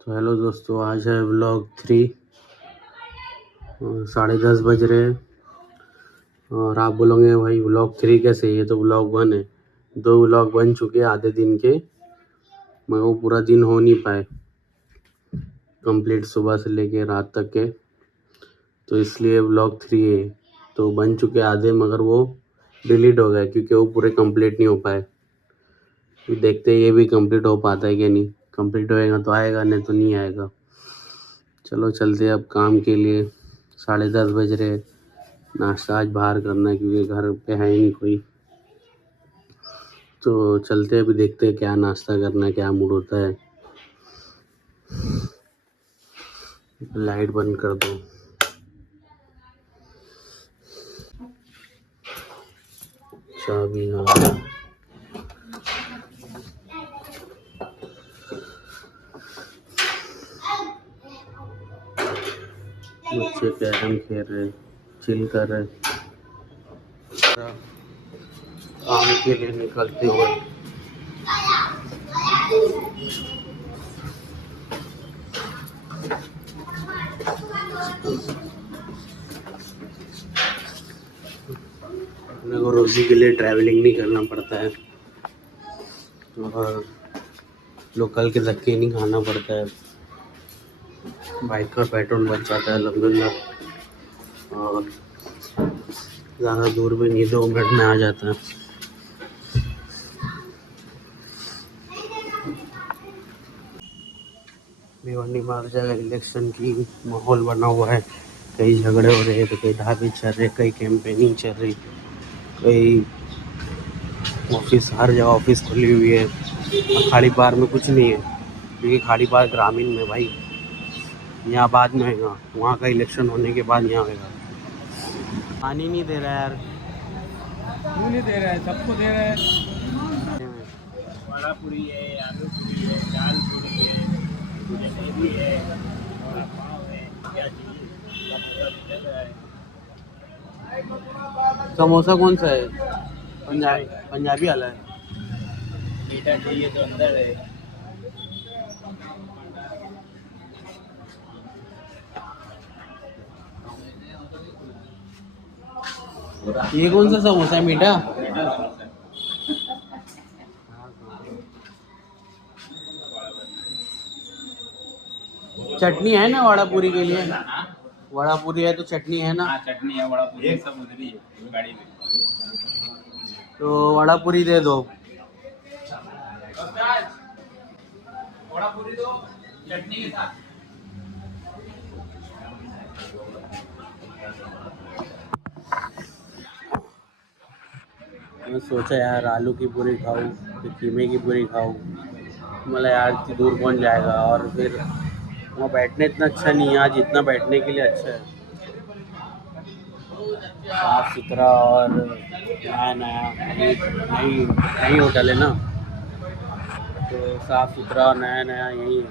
तो हेलो दोस्तों, आज है व्लॉग 3। 10:30 बज रहे हैं और आप बोलोगे भाई व्लॉग 3 कैसे, ये तो व्लॉग 1 है। 2 व्लॉग बन चुके आधे दिन के, मगर वो पूरा दिन हो नहीं पाए कंप्लीट, सुबह से लेके रात तक के, तो इसलिए व्लॉग 3 है। तो बन चुके आधे, मगर वो डिलीट हो गए क्योंकि वो पूरे कंप्लीट नहीं हो पाए। तो देखते हैं ये भी कंप्लीट हो पाता है कि नहीं। कंप्लीट होएगा तो आएगा, नहीं तो नहीं आएगा। चलो चलते हैं अब काम के लिए। 10:30 बज रहे। नाश्ता आज बाहर करना है क्योंकि घर पे है ही नहीं कोई। तो चलते हैं, अभी देखते हैं क्या नाश्ता करना है, क्या मूड होता है। लाइट बंद कर दो। चाबी हाँ। बच्चे कैरम खेल रहे, चिल कर रहे, काम के लिए निकलते हुए। अपने को रोजी के लिए ट्रैवलिंग नहीं करना पड़ता है और लोकल के धक्के नहीं खाना पड़ता है। बाइक का पेट्रोल बच जाता है अल्हम्दुलिल्लाह, और ज़्यादा दूर भी नहीं, 2 मिनट में आ जाता है। भिवंडी में हर जगह इलेक्शन की माहौल बना हुआ है। कई झगड़े हो रहे हैं, तो कई ढाबे चल रहे, कई कैंपेनिंग चल रही, कई ऑफिस, हर जगह ऑफिस खुली हुई है। खाड़ी पार में कुछ नहीं है क्योंकि खाड़ी पार ग्रामीण में भाई, यहाँ बाद में होगा, वहाँ का इलेक्शन होने के बाद यहाँ होगा। पानी नहीं दे रहा यार। क्यों नहीं दे रहा है? सबको दे रहा है। वड़ा पूरी है, आलू पूरी है, दाल पूरी है, जलेबी है, वड़ा पाव है, क्या चाहिए सब दे रहा है। समोसा कौन सा है? पंजाबी, पंजाबी वाला है। मीठा चाहिए तो अंदर है। ये कौन सा समोसा है, मीठा? चटनी है ना वड़ा पूरी के लिए? वड़ा पूरी है तो चटनी है ना? हाँ, चटनी है, वड़ा पूरी सब उधर ही है गाड़ी में। तो वड़ा पूरी दे दो। वड़ा पूरी दो चटनी के साथ। मैं सोचा यार आलू की पूरी खाऊं फिर कीमे की पूरी खाऊं, मतलब यार इतनी दूर कौन जाएगा, और फिर वहाँ बैठने इतना अच्छा नहीं है, आज इतना बैठने के लिए अच्छा है, साफ सुथरा और नया नया। नई नई होटल है ना, तो साफ सुथरा और नया नया यही है।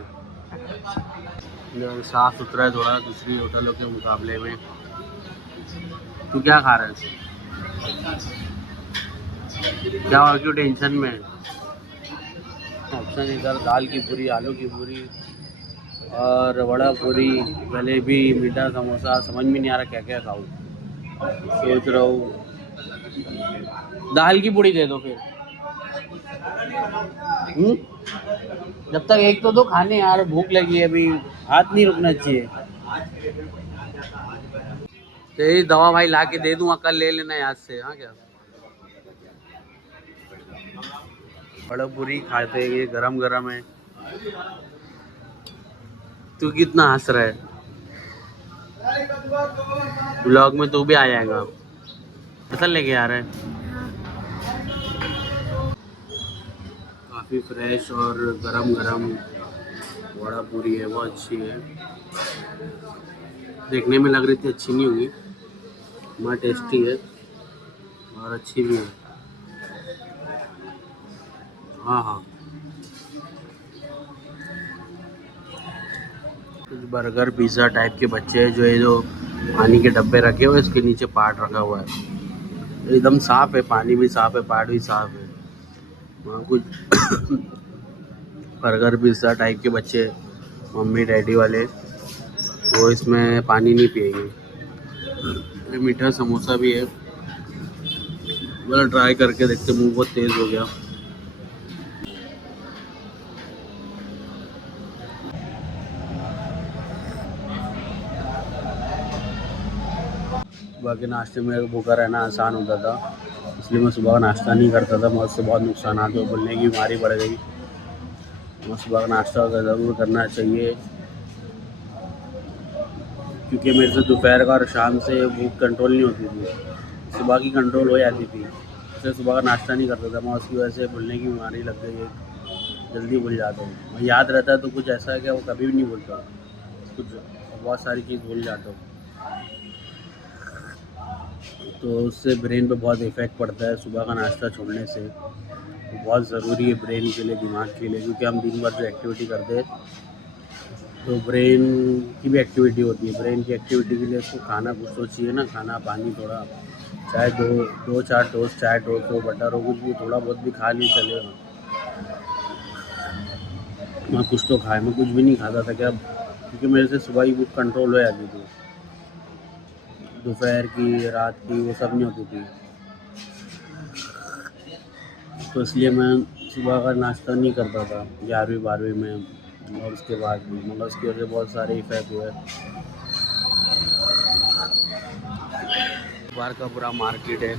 साफ सुथरा है थोड़ा दूसरी होटलों के मुकाबले में। तू क्या खा रहा है? क्या और क्यों टेंशन में? ऑप्शन इधर दाल की पूरी, आलू की पूरी और वड़ा पूरी, जलेबी, मीठा समोसा, समझ में नहीं आ रहा क्या क्या खाऊं। सोच रहा हूँ दाल की पूरी दे दो फिर। जब तक एक तो दो खाने यार, भूख लगी है अभी, हाथ नहीं रुकना चाहिए। तेरी दवा भाई ला के दे दूंगा, कल ले लेना याद से। हाँ क्या बड़ा पूरी खाते हैं, ये गरम गरम है। तू कितना हंस रहा है? ब्लॉग में तू भी आ जाएगा। फसल लेके आ रहा है। काफ़ी फ्रेश और गरम गरम वड़ा पूरी है, वो अच्छी है। देखने में लग रही थी अच्छी नहीं होगी, मगर टेस्टी है और अच्छी भी है। हाँ हाँ, कुछ बर्गर पिज़्ज़ा टाइप के बच्चे हैं, जो ये जो पानी के डब्बे रखे हुए, इसके नीचे पार्ट रखा हुआ है, एकदम साफ है, पानी भी साफ है, पार्ट भी साफ है। वहाँ कुछ बर्गर पिज़्ज़ा टाइप के बच्चे मम्मी डैडी वाले, वो इसमें पानी नहीं पिएंगे। ये मीठा समोसा भी है, बोला ट्राई करके देखते, मुंह बहुत तेज़ हो गया। सुबह के नाश्ते में भूखा रहना आसान होता था, इसलिए मैं सुबह का नाश्ता नहीं करता था। मुझसे उससे बहुत नुकसान आते, बोलने की बीमारी बढ़ गई। मैं सुबह का नाश्ता ज़रूर करना चाहिए, क्योंकि मेरे से दोपहर का और शाम से भूख कंट्रोल नहीं होती थी, सुबह की कंट्रोल हो जाती थी। इसलिए सुबह का नाश्ता नहीं करता था मैं, उसकी वजह से भूलने की बीमारी लग गई है, जल्दी भूल जाता हूँ। मैं याद रहता है तो कुछ ऐसा है कि वो कभी भी नहीं भूलता, कुछ बहुत सारी चीज़ भूल जाता हूँ। तो उससे ब्रेन पे बहुत इफ़ेक्ट पड़ता है सुबह का नाश्ता छोड़ने से। तो बहुत ज़रूरी है ब्रेन के लिए, दिमाग के लिए, क्योंकि हम दिन भर जो एक्टिविटी करते हैं तो ब्रेन की भी एक्टिविटी होती है। ब्रेन की एक्टिविटी के लिए उसको खाना कुछ तो चाहिए ना, खाना पानी थोड़ा, चाहे दो चार टोस्ट, चाहे टोस्ट हो, बटर हो, कुछ भी थोड़ा बहुत भी खा ली चलेगा। मैं कुछ तो खाए, मैं कुछ भी नहीं खाता था क्या, क्योंकि मेरे से सुबह ही भूख कंट्रोल हो जाती थी, दोपहर की, रात की, वो सब नहीं होती थी। तो इसलिए मैं सुबह का नाश्ता नहीं करता था 11वीं 12वीं में, और उसके बाद भी, मतलब उसकी वजह से बहुत सारे इफ़ेक्ट हुए। बाहर का पूरा मार्केट है,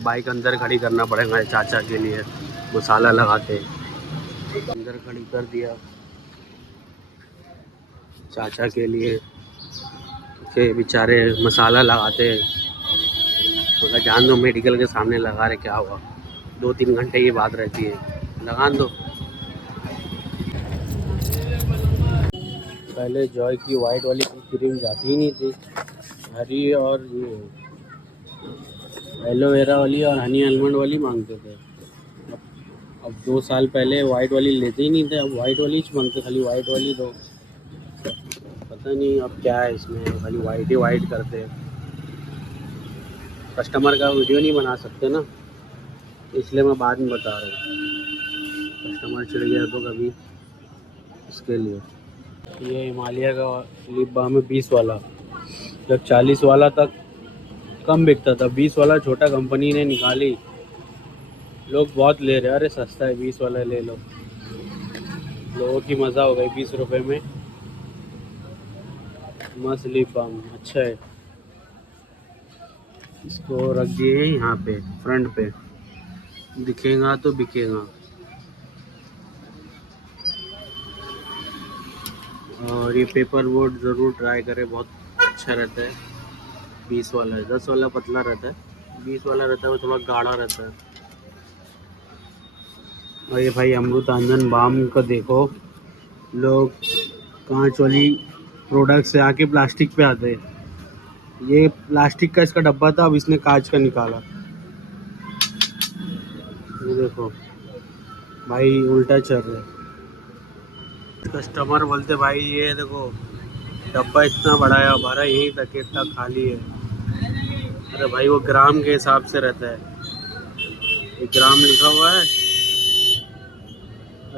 बाइक अंदर खड़ी करना पड़ेगा चाचा के लिए, मसाला लगाते। अंदर खड़ी कर दिया चाचा के लिए, के बेचारे मसाला लगाते हैं। मतलब जान दो, मेडिकल के सामने लगा रहे, क्या हुआ, 2-3 घंटे की बात रहती है, लगा दो। पहले जॉय की वाइट वाली क्रीम जाती ही नहीं थी, हरी और ये एलोवेरा वाली और हनी आलमंड वाली मांगते थे। अब 2 साल पहले वाइट वाली लेते ही नहीं थे, अब वाइट वाली ही मांगते, खाली वाइट वाली दो। पता नहीं अब क्या है इसमें, खाली वाइट ही वाइट करते हैं। कस्टमर का वीडियो नहीं बना सकते ना, इसलिए मैं बाद में बता रहा हूँ, कस्टमर चिढ़ गया तो कभी, इसके लिए। ये हिमालय का लिप बाम है 20 वाला, जब 40 वाला तक कम बिकता था, 20 वाला छोटा कंपनी ने निकाली, लोग बहुत ले रहे हैं, अरे सस्ता है 20 वाला ले लो, लोगों की मज़ा हो गई 20 रुपये में। मस्त लिप बाम अच्छा है, इसको रख दिए यहाँ पे फ्रंट पे, दिखेगा तो बिकेगा। और ये पेपर बोर्ड ज़रूर ट्राई करें, बहुत अच्छा रहता है। 20 वाला है, 10 वाला पतला रहता है, 20 वाला रहता है वो थोड़ा गाढ़ा रहता है। और ये भाई अमृतांजन बाम का देखो, लोग कांच वाली प्रोडक्ट से आके प्लास्टिक पे आते हैं। ये प्लास्टिक का इसका डब्बा था, अब इसने कांच का निकाला। ये देखो भाई, उल्टा चल रहा है। कस्टमर बोलते भाई ये देखो डब्बा इतना बड़ा है, हमारा यहीं तक इतना खाली है। अरे भाई वो ग्राम के हिसाब से रहता है, ये ग्राम लिखा हुआ है,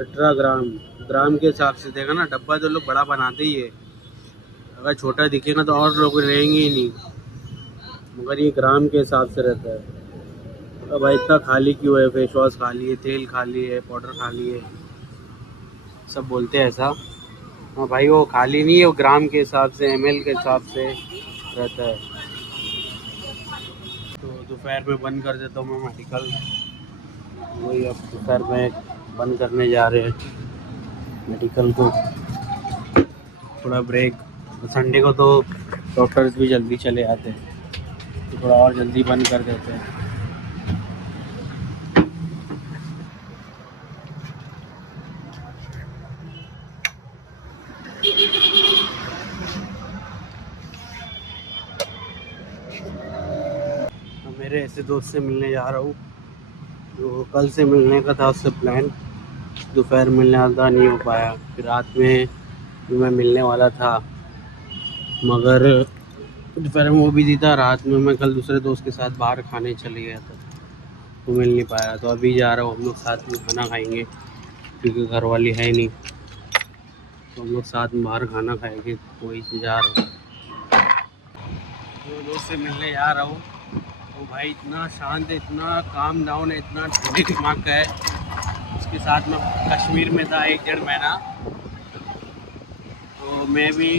18 ग्राम, ग्राम के हिसाब से देखा ना, डब्बा तो लोग बड़ा बनाते ही है, अगर छोटा दिखेगा तो और लोग रहेंगे ही नहीं, मगर ये ग्राम के हिसाब से रहता है। तो भाई इतना खाली क्यों है, फेस वॉश खाली है, तेल खाली है, पाउडर खाली है, सब बोलते हैं ऐसा। हाँ भाई वो खाली नहीं है, वो ग्राम के हिसाब से, ml के हिसाब से रहता है। तो दोपहर में बंद कर देता हूँ मैं मेडिकल, वही अब दोपहर में बंद करने जा रहे हैं मेडिकल को, थोड़ा ब्रेक। संडे को तो डॉक्टर्स भी जल्दी चले आते हैं, तो थोड़ा और जल्दी बंद कर देते हैं। मेरे ऐसे दोस्त से मिलने जा रहा हूँ, तो कल से मिलने का था उससे प्लान, दोपहर मिलने वाला था, नहीं हो पाया। फिर रात में भी मैं मिलने वाला था, मगर दोपहर में वो बिजी था। रात में मैं कल दूसरे दोस्त के साथ बाहर खाने चले गया था, तो मिल नहीं पाया। तो अभी जा रहा हूँ, हम लोग साथ में खाना खाएंगे क्योंकि घर वाली है नहीं, तो हम लोग साथ में बाहर खाना खाएंगे, तो वही से जा रहा हूँ। दो दोस्त से मिलने जा रहा हूँ। तो भाई इतना शांत है, इतना काम डाउन है, इतना ठंडी दिमाग का है। उसके साथ मैं कश्मीर में था 1 डेढ़ महीना, तो मैं भी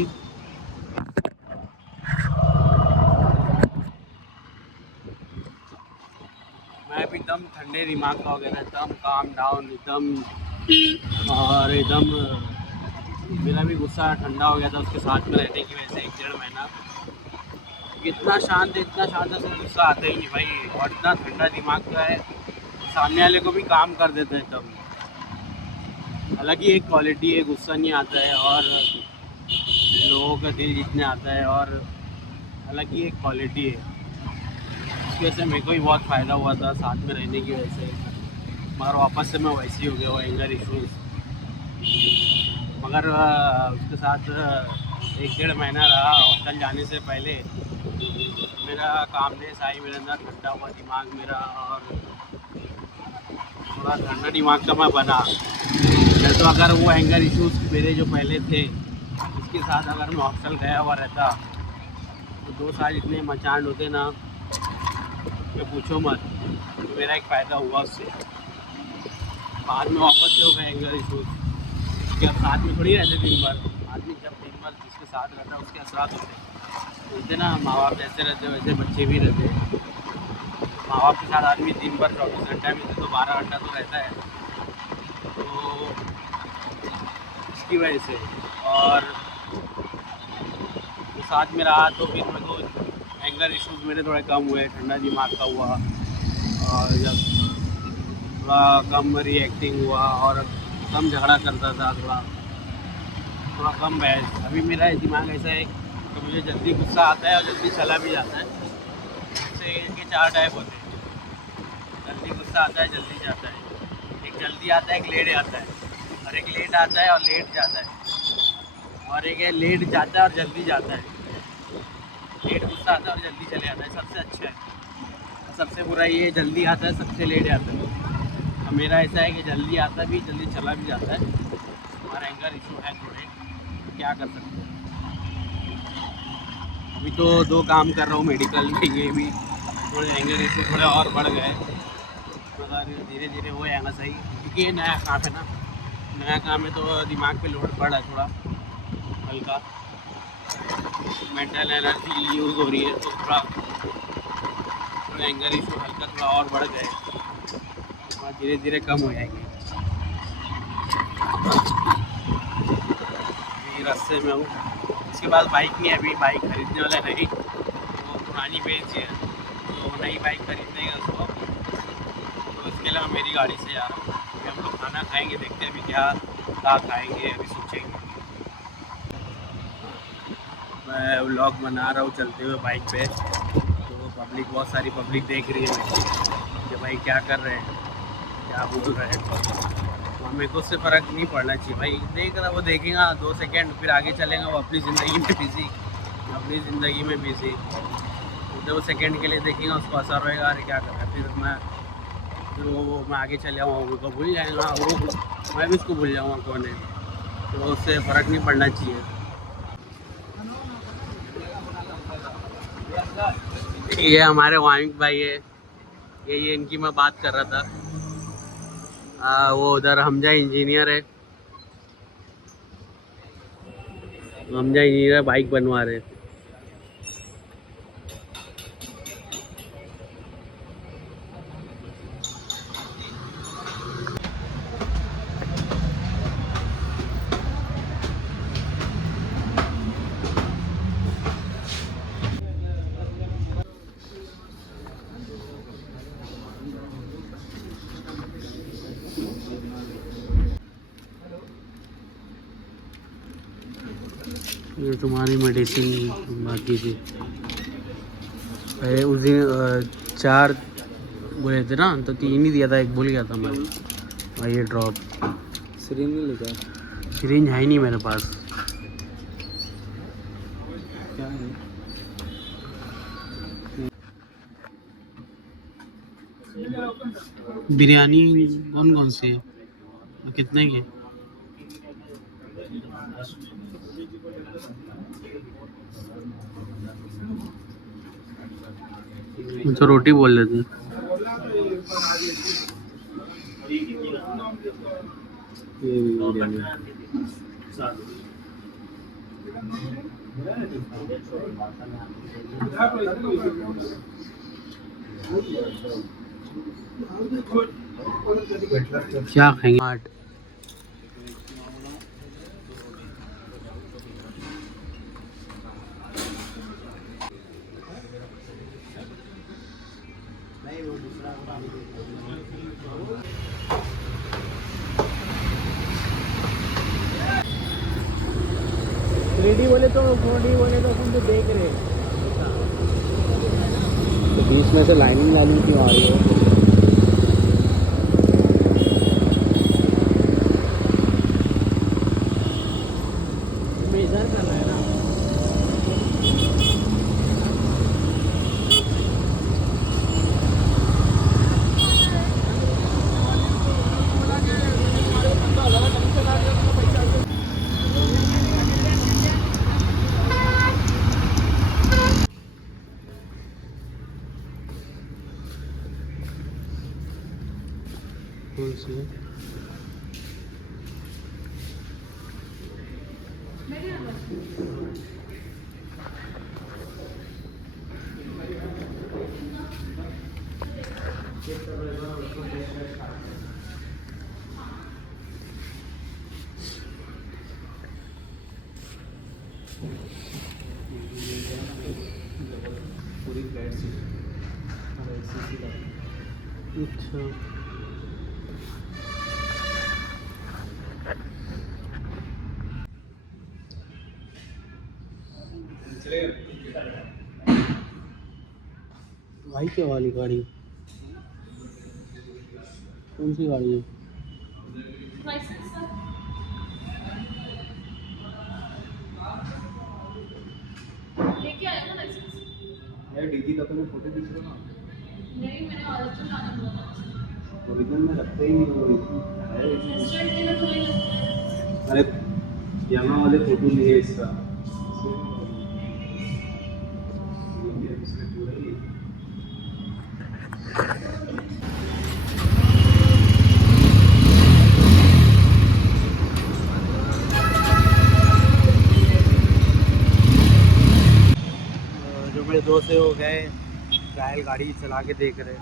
एकदम ठंडे दिमाग का हो गया ना, एकदम काम डाउन एकदम। और एकदम मेरा भी गुस्सा ठंडा हो गया था उसके साथ में रहने की वजह से 1 डेढ़ महीना। इतना शांत है, इतना शांत है, उसको गुस्सा आता ही नहीं भाई। और इतना ठंडा दिमाग का है, सामने वाले को भी काम कर देता है एकदम। हालांकि एक क्वालिटी है, गुस्सा नहीं आता है और लोगों का दिल जीतने आता है, और हालांकि एक क्वालिटी है। उसकी वजह से मेरे को भी बहुत फ़ायदा हुआ था साथ में रहने की वजह से, मगर वापस से मैं वैसे ही हो गया वो एंगर इशूज़। मगर उसके साथ 1 डेढ़ महीना रहा। हॉस्टल जाने से पहले मेरा कामनेस आई मेरे अंदर, ठंडा हुआ दिमाग मेरा, और थोड़ा ठंडा दिमाग का मैं बना। मैं तो अगर वो एंगर इश्यूज़ मेरे जो पहले थे उसके साथ अगर मैं हॉस्टल गया हुआ रहता तो 2 साल इतने मचान होते ना, मैं पूछो मत। तो मेरा एक फ़ायदा हुआ उससे, बाद में वापस से हो गए एंगर इशूज़। क्योंकि अब साथ में थोड़ी रहते दिन भर, आदमी जब दिन भर जिसके साथ रहता है उसके असरात होते हैं। बोलते ना माँ बाप जैसे रहते वैसे बच्चे भी रहते हैं। माँ बाप के साथ आदमी दिन भर 24 घंटा में से तो 12 घंटा तो रहता है, तो इसकी वजह से। और तो साथ में रहा तो फिर मेरे को एंगर इश्यूज़ मेरे थोड़े कम हुए, ठंडा दिमाग का हुआ, और जब थोड़ा कम रिएक्टिंग हुआ और कम झगड़ा करता था, थोड़ा कम बहस। अभी मेरा दिमाग ऐसा है कि मुझे जल्दी गुस्सा आता है और जल्दी चला भी जाता है। इससे इनके 4 टाइप होते हैं, जल्दी गुस्सा आता है, जल्दी जाता है। एक जल्दी आता है, एक लेट आता है, और एक लेट आता है और लेट जाता है, और एक है लेट जाता है और जल्दी जाता है। लेट गुस्सा आता है और जल्दी चले जाता है, सबसे अच्छा है। और सबसे बुरा ये है, जल्दी आता है, सबसे लेट आता है। और मेरा ऐसा है कि जल्दी आता भी, जल्दी चला भी जाता है। हमारा एंगर इशू है थोड़े, क्या कर सकते हैं। अभी तो 2 काम कर रहा हूँ मेडिकल में, ये भी थोड़े एंगर इशू थोड़े और बढ़ गए, मगर धीरे धीरे हो जाएगा सही। क्योंकि ये नया काम है ना, नया काम है तो दिमाग पे लोड पड़ा है थोड़ा हल्का, मेंटल एनर्जी यूज़ हो रही है, तो थोड़ा एंगर इशू हल्का थोड़ा और बढ़ गए, और धीरे धीरे कम हो जाएंगे। अभी रास्ते में हूँ। इसके बाद बाइक नहीं है, अभी बाइक खरीदने वाला नहीं, वो पुरानी बेच है, तो नई बाइक खरीदने का उसको, तो इसके लिए मैं मेरी गाड़ी से जा रहा हूँ। अभी हम लोग खाना खाएंगे, देखते हैं अभी क्या खाएंगे, अभी सोचेंगे। मैं व्लॉग बना रहा हूँ चलते हुए बाइक पे, तो पब्लिक, बहुत सारी पब्लिक देख रही है मुझे कि भाई क्या कर रहे हैं, क्या बोल रहे हैं। तो मेरे को उससे फ़र्क नहीं पड़ना चाहिए भाई। देख रहा, वो देखेगा 2 सेकंड, फिर आगे चलेगा, वो अपनी ज़िंदगी में बिज़ी, अपनी ज़िंदगी में बिज़ी। 2 सेकंड के लिए देखेगा, उसको असर रहेगा, अरे क्या कर रहा है, फिर वो मैं आगे चले जाऊँगा, वो भूल जाएगा, वो मैं भी उसको भूल जाऊँगा कौन है। तो उससे फ़र्क नहीं पड़ना चाहिए। ये हमारे वामिक भाई है, ये इनकी मैं बात कर रहा था। वो उधर हमजा इंजीनियर है, हमजा इंजीनियर बाइक बनवा रहे हैं। ये तुम्हारी मेडिसिन बाकी थी। उस दिन 4 बोले थे ना, तो 3 ही दिया था, एक भूल गया था मैं। और ये ड्रॉप सिरिंज नहीं लेकर सिरिंज है ही नहीं मेरे पास। क्या है? बिरयानी कौन कौन सी है और कितने की है? तो रोटी बोल रहे थे। ये बिरयानी क्या खाएंगे? 8। रेडी बोले तो 4D बोले तो तुम तो देख रहे तो बीच में से लाइनिंग क्यों आ रही है? मेजर करना है ना। कौन सी है? पूरी फ्लैट सीट और एसी अच्छा, भाई क्या वाली गाड़ी? कौन सी गाड़ी है? लेके आए ना लाइसेंस? यार डीजी का तो मैं फोटो खींच रहा हूँ। नहीं, मैंने ऑरिजिनल लाना बोला था। ओरिजिनल में रखते ही नहीं वो है रेस्टोरेंट के लिए तो नहीं लगता है। अरे यहाँ वाले फोटो लिए इसका जो मेरे दोस्त है वो गए ट्रायल गाड़ी चला के देख रहे,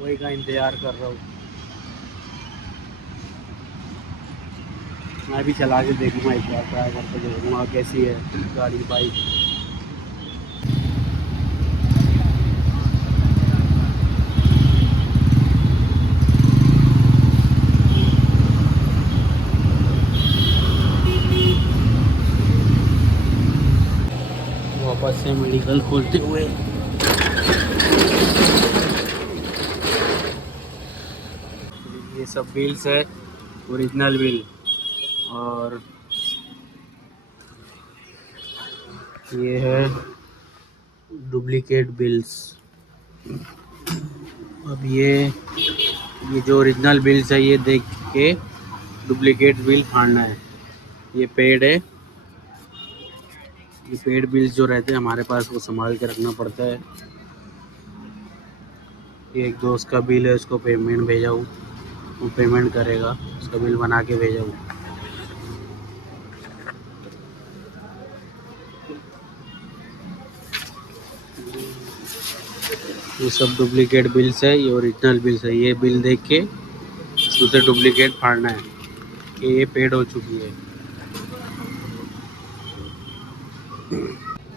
वही का इंतज़ार कर रहा हूँ। मैं भी चला के देखूँगा, एक बार ट्राई करके देखूँगा कैसी है गाड़ी बाइक। वापस से मेडिकल खोलते हुए ये सब बिल्स है, ओरिजिनल बिल, और ये है डुप्लीकेट बिल्स। अब ये जो ओरिजिनल बिल्स है ये देख के डुप्लीकेट बिल फाड़ना है। ये पेड है, ये पेड बिल्स जो रहते हैं हमारे पास वो संभाल के रखना पड़ता है। ये एक दोस्त का बिल है, उसको पेमेंट भेजा हूँ, वो पेमेंट करेगा, उसका बिल बना के भेजा हूँ। ये सब डुप्लीकेट बिल्स है, ये ओरिजिनल बिल्स है। ये बिल देख के उसे डुप्लीकेट फाड़ना है कि ये पेड हो चुकी है।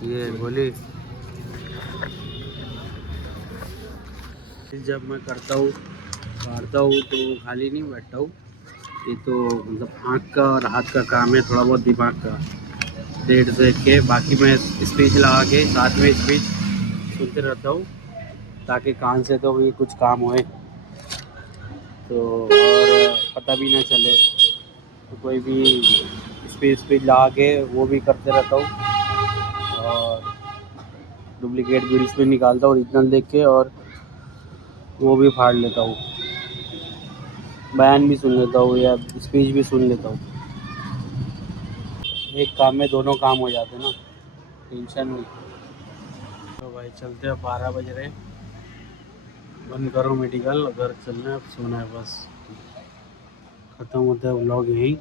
ये बोली जब मैं करता हूँ फाड़ता हूँ तो खाली नहीं बैठता हूँ, ये तो मतलब आँख का और हाथ का काम है, थोड़ा बहुत दिमाग का। डेट देख के बाकी मैं स्पीच लगा के साथ में स्पीच सुनते रहता हूँ ताकि कान से तो भी कुछ काम होए तो, और पता भी ना चले। तो कोई भी स्पीड ला के वो भी करते रहता हूँ, और डुप्लीकेट बिल्स भी निकालता हूँ ओरिजिनल देख के, और वो भी फाड़ लेता हूँ, बयान भी सुन लेता हूँ या स्पीच भी सुन लेता हूँ। एक काम में दोनों काम हो जाते हैं ना, टेंशन नहीं। तो भाई चलते हैं, 12 बज रहे, बंद करो मेडिकल, घर चलना है, अब सोना है बस। ख़त्म होता है व्लॉग यहीं।